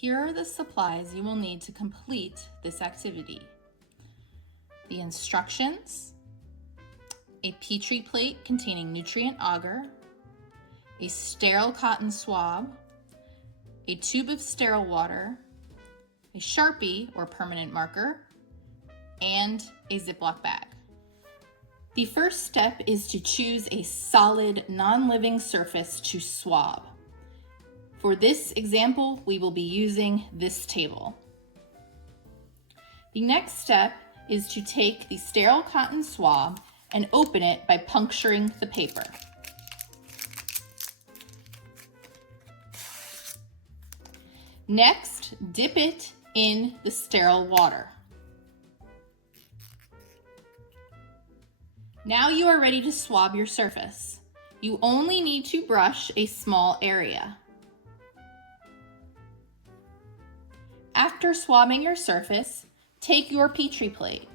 Here are the supplies you will need to complete this activity. The instructions, a Petri plate containing nutrient agar, a sterile cotton swab, a tube of sterile water, a Sharpie or permanent marker, and a Ziploc bag. The first step is to choose a solid, non-living surface to swab. For this example, we will be using this table. The next step is to take the sterile cotton swab and open it by puncturing the paper. Next, dip it in the sterile water. Now you are ready to swab your surface. You only need to brush a small area. After swabbing your surface, take your Petri plate.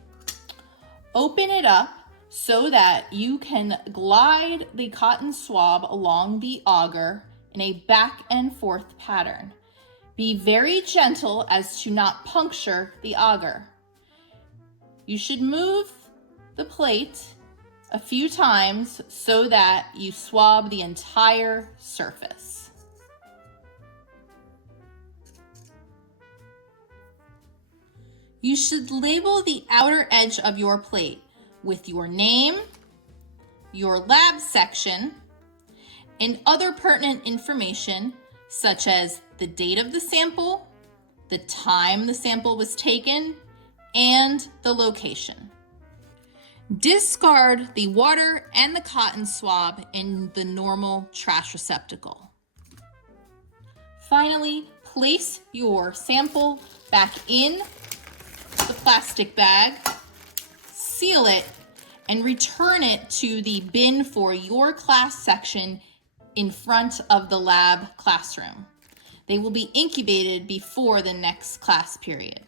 Open it up so that you can glide the cotton swab along the agar in a back and forth pattern. Be very gentle as to not puncture the agar. You should move the plate a few times so that you swab the entire surface. You should label the outer edge of your plate with your name, your lab section, and other pertinent information such as the date of the sample, the time the sample was taken, and the location. Discard the water and the cotton swab in the normal trash receptacle. Finally, place your sample back in the plastic bag, seal it, and return it to the bin for your class section in front of the lab classroom. They will be incubated before the next class period.